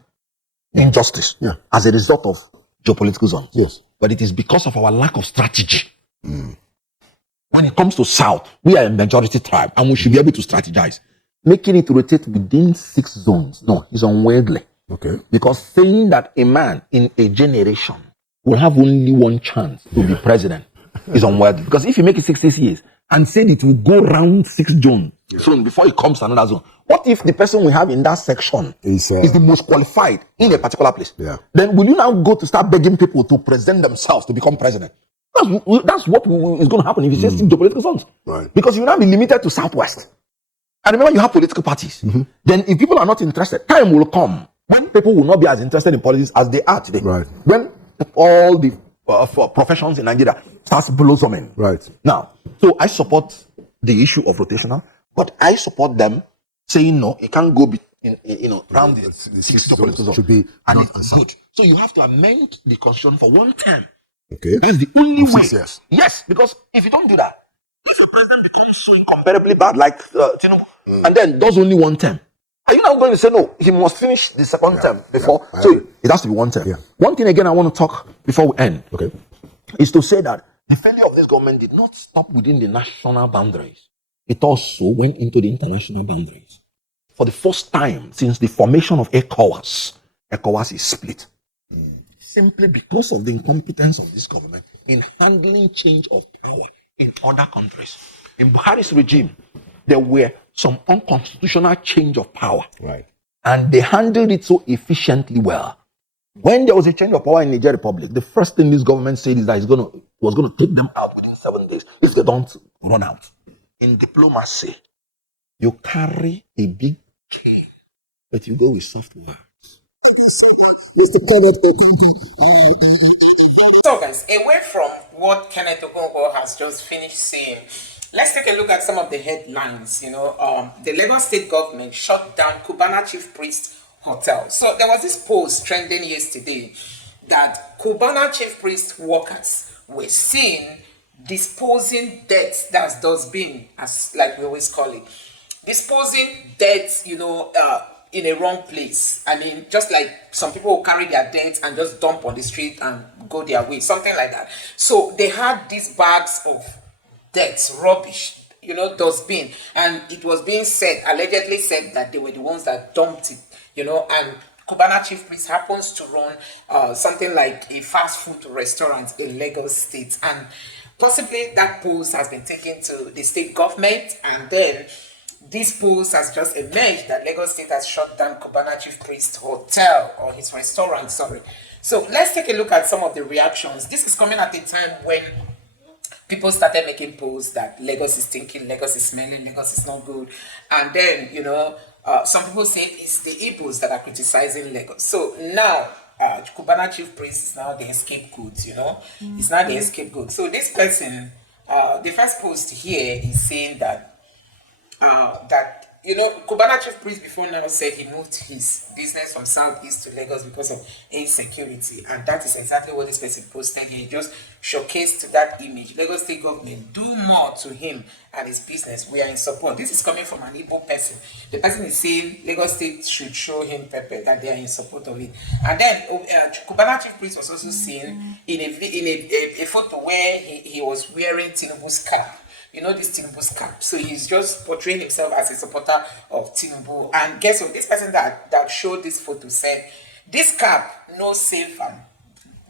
injustice as a result of geopolitical zones. Yes. But it is because of our lack of strategy. When it comes to South, we are a majority tribe and we should be able to strategize. Making it rotate within 6 zones, no, is unworldly. Okay. Because saying that a man in a generation will have only one chance to be president is unworldly. Because if you make it 60 years and say it will go round 6 zones soon before it comes to another zone, what if the person we have in that section is the most qualified in a particular place? Yeah. Then will you now go to start begging people to present themselves to become president? That's what is going to happen if you say 6 geopolitical zones. Right. Because you will now be limited to Southwest. And remember, you have political parties. Then if people are not interested, time will come when people will not be as interested in politics as they are today. Right. When all the professions in Nigeria starts blossoming. Right. Now, so I support the issue of rotational, but I support them saying no, it can't go round the six political zone. Should be and not it's good. So you have to amend the constitution for one term. Okay. That's the only way. 6 years. Yes, because if you don't do that, if your president becomes so incomparably bad like Tinubu, and then does only one term, are you now going to say no? He must finish the second term before. I So agree. it has to be one term. Yeah. One thing again I want to talk before we end. Okay. Is to say that the failure of this government did not stop within the national boundaries. It also went into the international boundaries. For the first time since the formation of ECOWAS is split. Simply because of the incompetence of this government in handling change of power in other countries. In Buhari's regime, there were some unconstitutional change of power. Right. And they handled it so efficiently well. When there was a change of power in Niger Republic, the first thing this government said is that it was going to take them out within 7 days. This they don't run out. In diplomacy, you carry a big key, but you go with soft words. Mr. Kenneth Okonkwo. So guys, away from what Kenneth Okonkwo has just finished saying, let's take a look at some of the headlines. The Lagos state government shut down Cubana Chief Priest Hotel. So there was this post trending yesterday that Cubana Chief Priest workers were seen disposing dead, that's dustbin, as like we always call it, disposing dead, in a wrong place. I mean, just like some people will carry their dead and just dump on the street and go their way, something like that. So they had these bags of dead, rubbish, dustbin, and it was being said, allegedly said, that they were the ones that dumped it, and Cubana Chief Priest happens to run something like a fast food restaurant in Lagos State, and possibly that post has been taken to the state government, and then this post has just emerged that Lagos State has shut down Cubana Chief Priest Hotel, or his restaurant, sorry. So let's take a look at some of the reactions. This is coming at a time when people started making posts that Lagos is stinking, Lagos is smelling, Lagos is not good. And then, some people say it's the Igbos that are criticizing Lagos. So now, Cubana Chief Priest is now the scapegoat, It's now the scapegoat. So this person, the first post here is saying that Cubana Chief Priest before now said he moved his business from Southeast to Lagos because of insecurity, and that is exactly what this person posted here. He just showcased to that image. Lagos State government, do more to him and his business. We are in support. This is coming from an Igbo person. The person is saying Lagos State should show him pepper, that they are in support of it. And then Cubana Chief Priest was also seen in a photo where he was wearing Tinubu's cap. This Tinubu's cap. So he's just portraying himself as a supporter of Tinubu. And guess what? This person that showed this photo said, this cap no save him.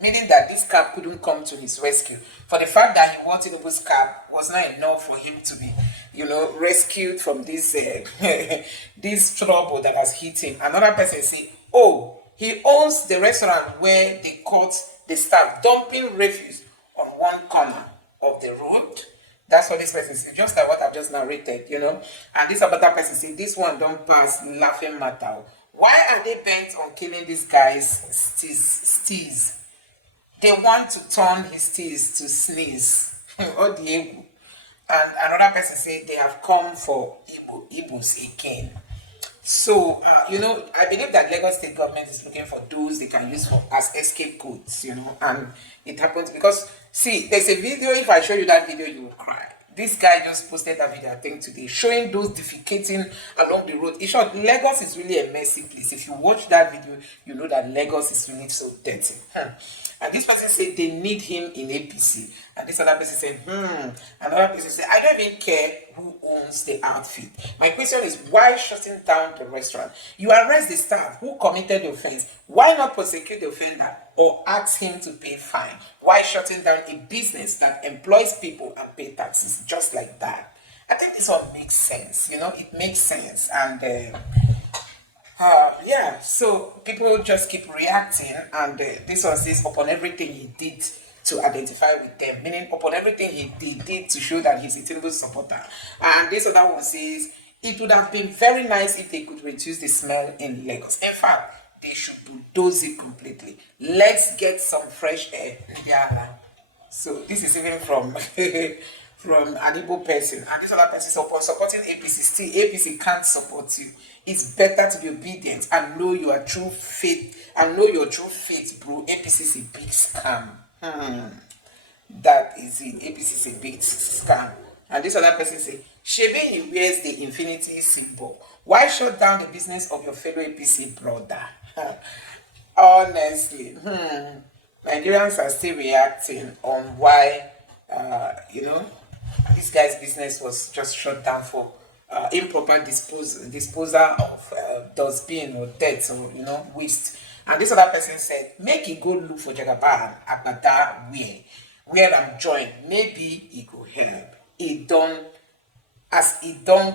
Meaning that this cap couldn't come to his rescue. For the fact that he wore Tinubu's cap was not enough for him to be, rescued from this this trouble that has hit him. Another person say, oh, he owns the restaurant where they caught the staff dumping refuse on one corner of the road. That's what this person said, just like what I've just narrated, And this other person said, this one don't pass laughing matter. Why are they bent on killing these guys' steez? They want to turn his steez to sneeze. Or the Igbo. And another person said they have come for Igbos again. So, I believe that Lagos State government is looking for those they can use as escape codes, and it happens because, see, there's a video, if I show you that video, you will cry. This guy just posted that video, I think, today, showing those defecating along the road. In short, Lagos is really a messy place. If you watch that video, you know that Lagos is really so dirty. And this person said they need him in APC. And this other person said, Another person said, I don't even care who owns the outfit. My question is, why shutting down the restaurant? You arrest the staff who committed the offense. Why not prosecute the offender or ask him to pay fine? Why shutting down a business that employs people and pay taxes just like that? I think this one makes sense. It makes sense. And so people just keep reacting, and this one says upon everything he did to identify with them, meaning upon everything he did to show that he's a Tinubu supporter. And this other one says it would have been very nice if they could reduce the smell in Lagos. In fact, they should bulldoze it completely. Let's get some fresh air. Yeah. So this is even from from an Igbo person, and this other person supporting APC. Still, APC can't support you. It's better to be obedient and know your true faith bro. APC is a big scam. That is it. APC is a big scam. And this other person say, Shebe, he wears the infinity symbol. Why shut down the business of your fellow APC brother? Honestly, Nigerians are still reacting on why, this guy's business was just shut down for improper disposal of dustbin or dirt or waste. And this other person said, make it go look for Jagaban Agbada where I'm joined. Maybe it go help. He don't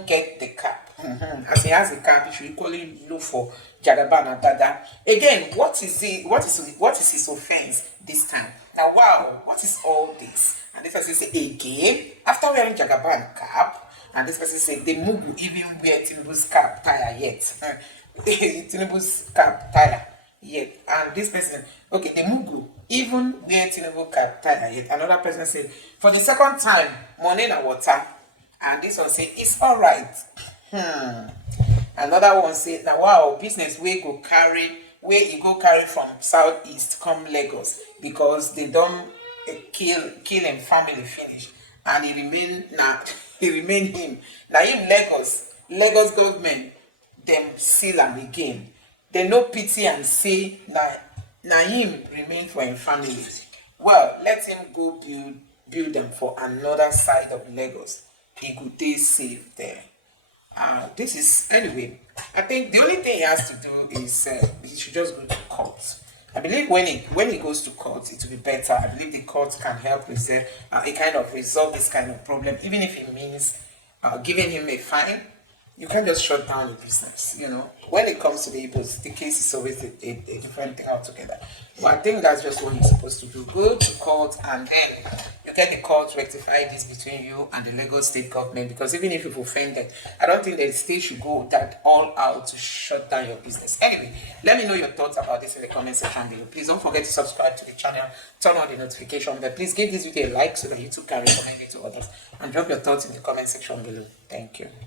get the cap. As he has the cap, he should equally look for Jagaban and Dada. Again, what is his offense this time? Now, wow, what is all this? And this person say, again, after wearing Jagaban cap, and this person say, the Mugu even wear Tinubu's cap tire yet. Tinubu's cap tire yet. And this person, okay, the Mugu even wear Tinubu cap tire yet. Another person said, for the second time, money and water. And this one say, it's all right. Another one say, now wow, business where you go carry from southeast come Lagos because they don't kill him family finish, and he remain him. Now in Lagos government them seal him again. They no pity and say na him remain for him family. Well, let him go build them for another side of Lagos. He could stay safe there. This is, anyway, I think the only thing he has to do is he should just go to court. I believe when he goes to court, it will be better. I believe the court can help resolve this kind of problem, even if it means giving him a fine. You can't just shut down the business, When it comes to the Igbos, the case is always a different thing altogether. But I think that's just what he's supposed to do. Go to court and then you get the court to rectify this between you and the Lagos state government, because even if you've offended, I don't think the state should go that all out to shut down your business. Anyway, let me know your thoughts about this in the comment section below. Please don't forget to subscribe to the channel, turn on the notification bell. Please give this video a like so that YouTube can recommend it to others, and drop your thoughts in the comment section below. Thank you.